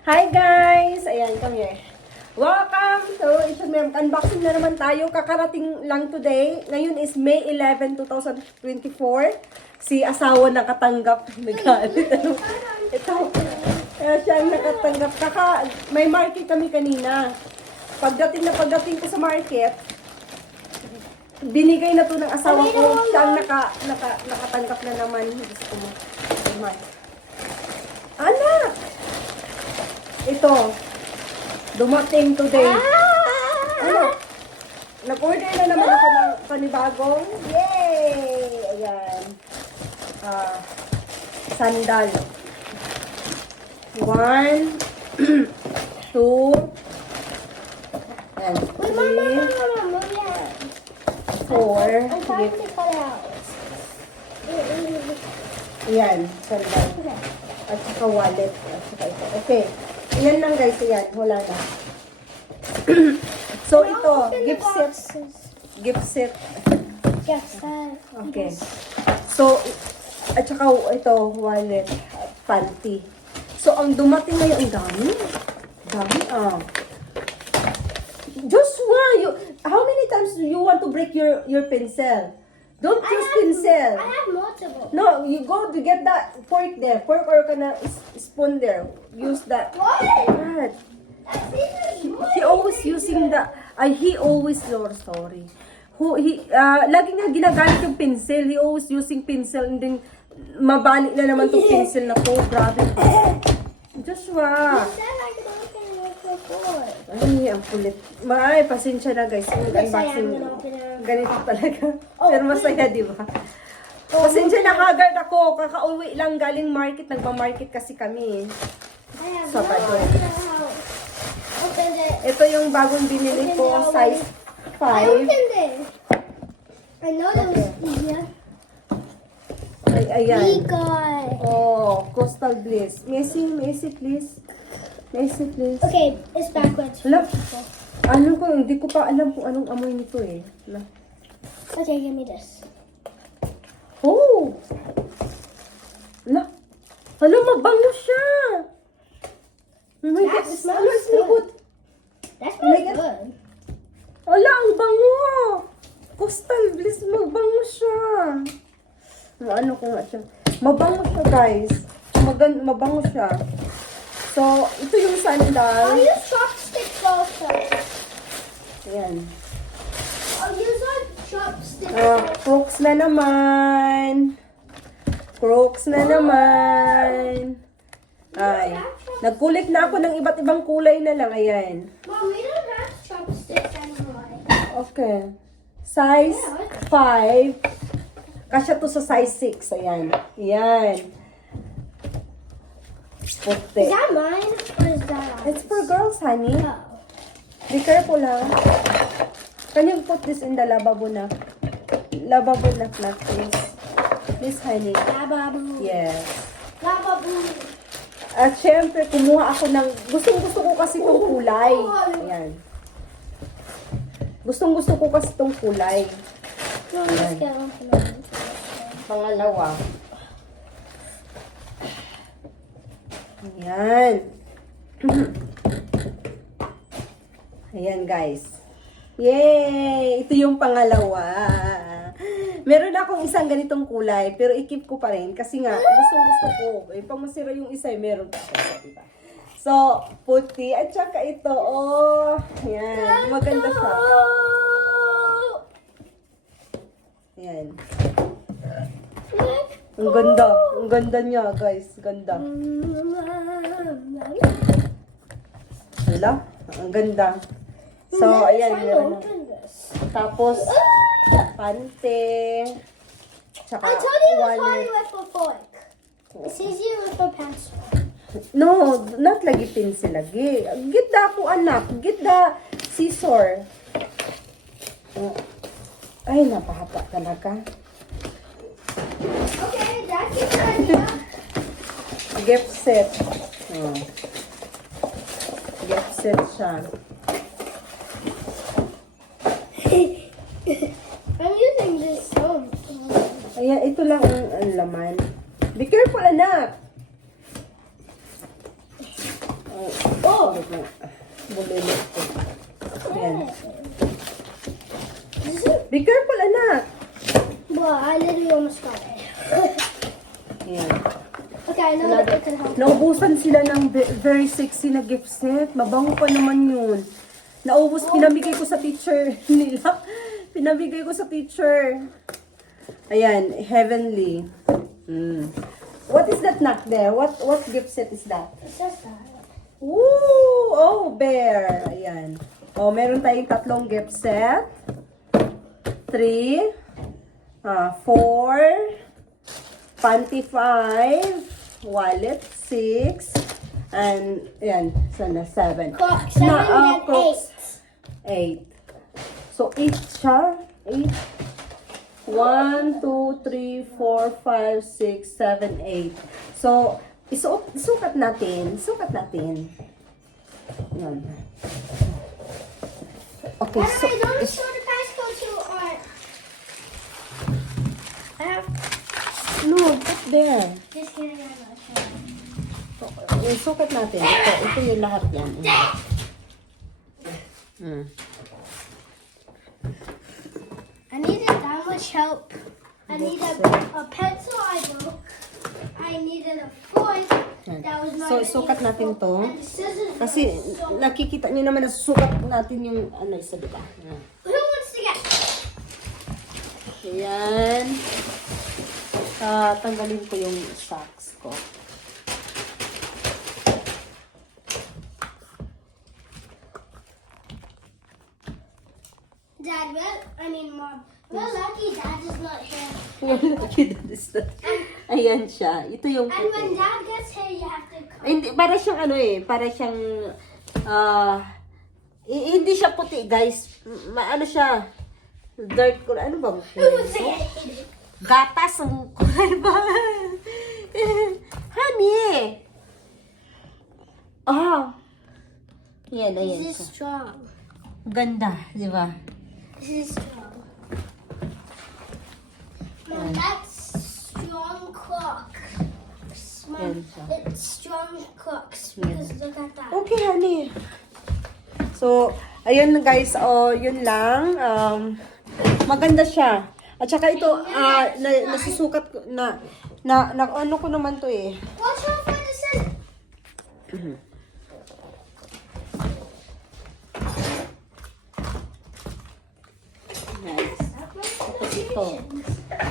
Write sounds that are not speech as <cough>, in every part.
Hi guys! Ayan, come here. Welcome to Isang Mem. Unboxing na naman tayo. Kakarating lang today. Ngayon is May 11, 2024. Si asawa nakatanggap. Nagalit. Ano? <laughs> Ito. Kaya siya ang nakatanggap. Kaka, may market kami kanina. Pagdating na pagdating ko sa market, binigay na to ng asawa ko. Siya ang naka, naka, nakatanggap na naman. Gusto mo. Ayan. Anak! Ito. Dumating today. Ano? Nag-order na naman ako ng panibagong. Yay! Ayan. Ah, sandal. One, <clears throat> two, and three, four. Ayan, sandal. At saka wallet. At saka ito. Okay. Ayan lang guys. Ayan. Wala na. so ito, gift set. Gift set. Yes, uh, Okay. So, at saka ito, wallet. Panty. So, ang dumating ngayon, ang dami. Dami, ah. Joshua, you, how many times do you want to break your, your pencil? Don't I use have, pencil. I have multiple. No, you go to get that fork there. Fork or kana spoon there. Use that. What? God. He always using the, ay, he always, Lord, sorry. Who, he, uh, lagi nga ginagamit yung pencil. He always using pencil and then mabali na naman tong pencil na to. Grabe. <coughs> Joshua. You said I could open it before. Ay, ang kulit. Maay, pasensya na guys. Yung unboxing. Ganito talaga. Oh, Pero masaya, di ba? Pasensya na kagad ako. Kakauwi lang galing market. Nagpa-market kasi kami. I have Sa no badyo. idea how. Open it. Ito yung bagong binili ko. Size I 5. opened it. I know that was easier. Ay, ayan. Eagle. Oh, Coastal Bliss. Messi, Messi, please. Messi, please. Okay, it's backwards. Hala, ano ko, hindi ko pa alam kung anong amoy nito eh. Hala. Okay, give me this. Oh! Hala. Hala, mabango siya. Oh my That God, smells it smell good. That Like smells it? good. Hala, ang bango. Coastal Bliss, mabango siya. Ano ko nga siya. Mabango siya, guys. Magan mabango siya. So, ito yung sandal. I'll use chopsticks also. Ayan. I'll use like chopsticks. Ah, Crocs na naman. Crocs na naman. Ay. Nagkulit na ako ng iba't ibang kulay na lang. Ayan. Mom, we don't have chopsticks anymore. Okay. Size 5. Kasya to sa size 6. Ayan. Ayan. Puti. Is that mine or is that? It's for girls, honey. Oh. Be careful, ha? Can you put this in the lavabo na? Lavabo na flat, please. Please, honey. Lababoo. Yes. Lababoo. At syempre, kumuha ako ng... Gustong gusto ko kasi itong kulay. Ayan. Gustong gusto ko kasi itong kulay. Me. Pangalawa. Ayan. Ayan, guys. Yay! Ito yung pangalawa. Meron akong isang ganitong kulay, pero i-keep ko pa rin kasi nga, gustong gusto ko. Eh, pag masira yung isa, eh, meron pa iba. So, puti at saka ito, oh. Ayan, maganda siya. Ayan. Ang ganda. Ang ganda niya, guys. Ganda. Hala, ang ganda. So, ayan. Meron na. this. Tapos, pante. Tsaka, I told you it was wallet. harder with a fork. It's easier with a pencil. No, not lagi pencil lagi. Get the ako anak. Get the scissor. Ay, napahaba talaga. Okay. Gift set. Oh. Gift set siya. I'm using this phone. Ayan, ito lang ang, ang laman. Be careful, anak. Oh! Bulilit ko. Ayan. Be careful, anak. Well, I literally almost Okay, I know that it can help. Naubusan sila ng ve- very sexy na gift set. Mabango pa naman yun. Naubos, pinamigay ko sa teacher <laughs> nila. Pinamigay ko sa teacher. Ayan, heavenly. Mm. What is that knock there? What what gift set is that? It says that. Ooh! Oh, bear. Ayan. Oh, meron tayong tatlong gift set. Three. Ah, four. Panty five. Wallet six. And, ayan, sana seven. Clock seven Na- ah, and Crocs, eight. Eight. So, eight siya. Eight. One, two, three, four, five, six, seven, eight. So, isuot, isukat natin. Sukat natin. Yan. Okay, so, the way, those is- shorter pants go to our. I have. no, put there. Just kidding, I'm not sure. Isukat natin. Ito, ito yung lahat yan. Hmm. I needed that much help. I needed a pencil I broke. I needed a not. So, isukat natin to. Kasi, nakikita niyo naman na susukat natin yung ano isa, di ba? Yan. who wants to get? Ayan. Ah, tanggalin ko yung socks ko. Dad, well, I mean, mom. We're lucky Dad is not here. Ayan siya. Ito yung And when puti. Dad gets here, you have to come. Hindi, para siyang ano eh, para siyang, ah, i- hindi siya puti, guys. Ma, ano siya, dirt ko, ano bang Who would kulay? say I hate it? Gatas ang kulay ba? Honey! Ah! Yan, ayan This is strong. Ganda, di ba? This is strong. Mom, that's strong clocks. Mom, it's strong. Yeah. Because look at that. Okay, honey. So, ayun guys, oh, yun lang. Um, maganda siya. At saka ito, ah, na, nasusukat ko, na, na, na, ano ko naman to eh. Watch out for the scissors. Nice. Tapos ito.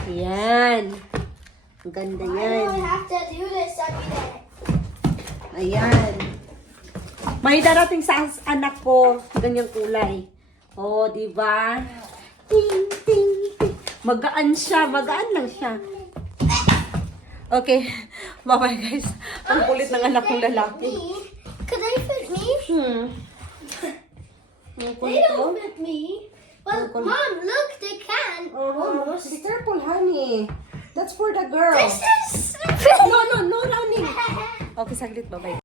Yan. Ang ganda I yan. don't have to do this every day. Ayan. May darating sa anak ko, ganyang kulay. Oh, di ba? Ting, ting. Magaan siya, magaan lang siya. Okay, <laughs> bye-bye guys. Ang kulit ng anak kong lalaki. Could they fit me? Hmm. They don't ko. fit me. Well. Mom, look, they can. Oh, Almost. be careful, honey. That's for the girl. This is. No, <laughs> no, no running. Okay, saglit, bye-bye.